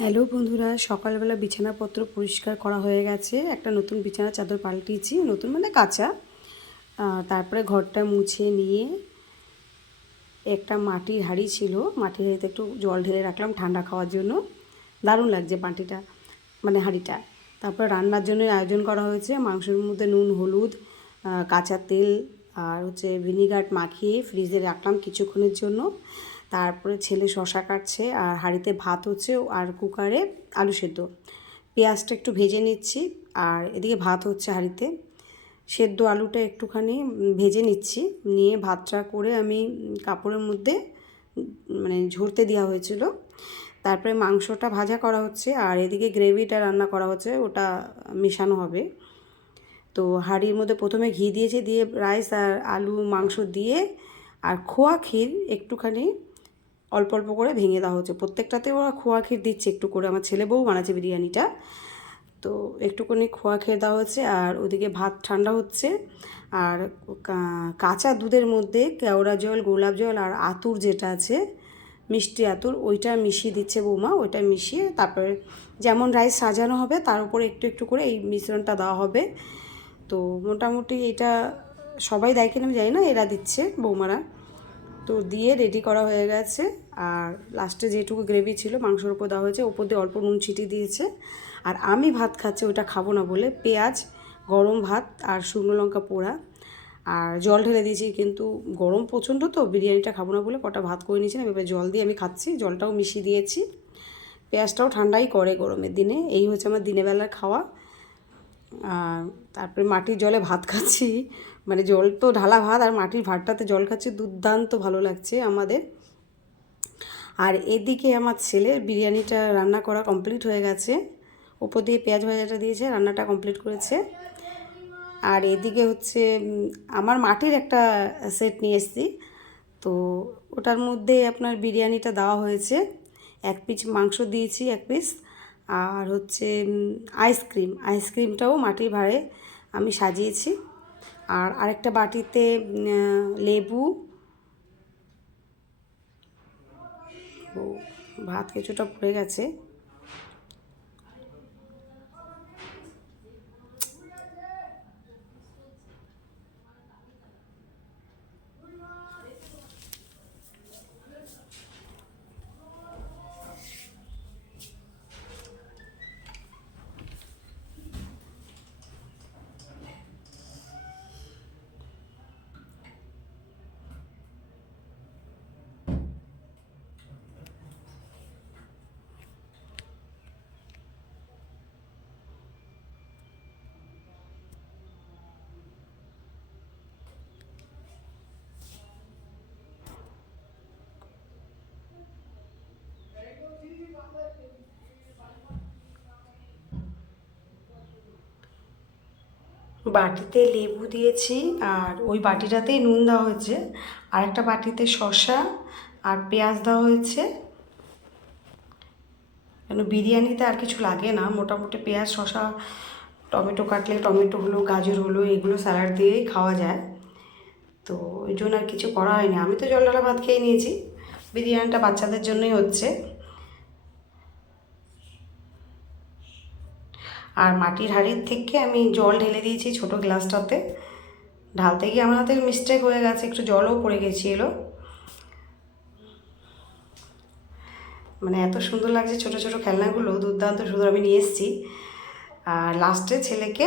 Hello বন্ধুরা, সকালবেলা বিছানাপত্র পরিষ্কার করা হয়ে গেছে। একটা নতুন বিছানার চাদর পাল্টিয়েছি, নতুন মানে কাঁচা। তারপরে ঘরটা মুছে নিয়ে একটা মাটির হাঁড়ি ছিল, মাটির হাঁড়িতে একটু জল ঢেলে রাখলাম ঠান্ডা খাওয়ার জন্য। দারুণ লাগছে মাটিটা, মানে হাঁড়িটা। তারপরে রান্নার জন্য আয়োজন করা হয়েছে। মাংসের মধ্যে নুন, হলুদ, কাঁচা তেল আর ভিনিগার মাখিয়ে ফ্রিজে রাখলাম কিছুক্ষণের জন্য। তারপরে ছেলে শশা কাটছে আর হাঁড়িতে ভাত হচ্ছে আর কুকারে আলু সেদ্ধ। পেঁয়াজটা একটু ভেজে নিচ্ছি আর এদিকে ভাত হচ্ছে হাঁড়িতে। সেদ্ধ আলুটা একটুখানি ভেজে নিচ্ছি, নিয়ে ভাতটা করে আমি কাপড়ের মধ্যে মানে ঝরতে দেওয়া হয়েছিল। তারপরে মাংসটা ভাজা করা হচ্ছে আর এদিকে গ্রেভিটা রান্না করা হচ্ছে, ওটা মেশানো হবে। তো হাঁড়ির মধ্যে প্রথমে ঘি দিয়েছি, দিয়ে রাইস আর আলু মাংস দিয়ে আর খোয়া ক্ষীর একটুখানি অল্প অল্প করে ভেঙে দেওয়া হচ্ছে। প্রত্যেকটাতে ওরা খোয়া ক্ষীর দিচ্ছে একটু করে। আমার ছেলে বউ বানাচ্ছে বিরিয়ানিটা, তো একটুখানি খোয়া খেয়ে দেওয়া হচ্ছে। আর ওদিকে ভাত ঠান্ডা হচ্ছে আর কাঁচা দুধের মধ্যে কেওড়া জল, গোলাপ জল আর আতুর যেটা আছে, মিষ্টি আতুর, ওইটা মিশিয়ে দিচ্ছে বৌমা। ওইটা মিশিয়ে তারপরে যেমন রাইস সাজানো হবে তার উপরে একটু একটু করে এই মিশ্রণটা দেওয়া হবে। তো মোটামুটি এটা সবাই দেয় কিনা আমি জানি না, এরা দিচ্ছে বৌমারা। তো দিয়ে রেডি করা হয়ে গেছে। আর লাস্টে যেটুকু গ্রেভি ছিল মাংসের উপর দেওয়া হয়েছে, উপর দিয়ে অল্প নুন ছিটিয়ে দিয়েছে। আর আমি ভাত খাচ্ছি ওইটা খাবো না বলে, পেঁয়াজ, গরম ভাত আর শুকনো লঙ্কা পোড়া আর জল ঢেলে দিয়েছি। কিন্তু গরম প্রচণ্ড, তো বিরিয়ানিটা খাবো না বলে কটা ভাত করে নিয়েছিলাম, এবার জল দিয়ে আমি খাচ্ছি। জলটাও মিশিয়ে দিয়েছি, পেঁয়াজটাও ঠান্ডাই করে গরমের দিনে। এই হচ্ছে আমার দিনের বেলার খাওয়া। তারপরে মাটির জলে ভাত খাচ্ছি, মানে জল তো ঢালা ভাত আর মাটির ভাতটাতে জল খাচ্ছি, দুর্দান্ত ভালো লাগছে আমাদের। আর এদিকে আমার ছেলের বিরিয়ানিটা রান্না করা কমপ্লিট হয়ে গেছে, উপর দিয়ে পেঁয়াজ ভাজাটা দিয়েছে, রান্নাটা কমপ্লিট করেছে। আর এদিকে আমার মাটির একটা সেট নিয়ে এসেছি, তো ওটার মধ্যে আপনার বিরিয়ানিটা দেওয়া হয়েছে। এক পিস মাংস দিয়েছি, এক পিস, আর আইসক্রিমটাও মাটির ভাঁড়ে আমি সাজিয়েছি। আর আরেকটা বাটিতে লেবু, ভাত কিছুটা পড়ে গেছে। বাটিতে লেবু দিয়েছি আর ওই বাটিটাতেই নুন দেওয়া হয়েছে। আরেকটা বাটিতে শসা আর পেঁয়াজ দেওয়া হয়েছে, কেন বিরিয়ানিতে আর কিছু লাগে না। মোটামুটি পেঁয়াজ, শসা, টমেটো কাটলে টমেটো হলো, গাজর হলো, এগুলো স্যালাড দিয়েই খাওয়া যায়। তো ওই জন্য আর কিছু করা হয়নি। আমি তো জল ঢালা ভাত খেয়ে নিয়েছি, বিরিয়ানিটা বাচ্চাদের জন্যই হচ্ছে। আর মাটির হাঁড়ির থেকে আমি জল ঢেলে দিয়েছি ছোটো গ্লাসটাতে। ঢালতে গিয়ে আমার হাতে মিস্টেক হয়ে গেছে, একটু জলও পড়ে গেছিলো। মানে এত সুন্দর লাগছে, ছোটো ছোটো খেলনাগুলো দুর্দান্ত সুন্দর আমি নিয়ে এসেছি। আর লাস্টে ছেলেকে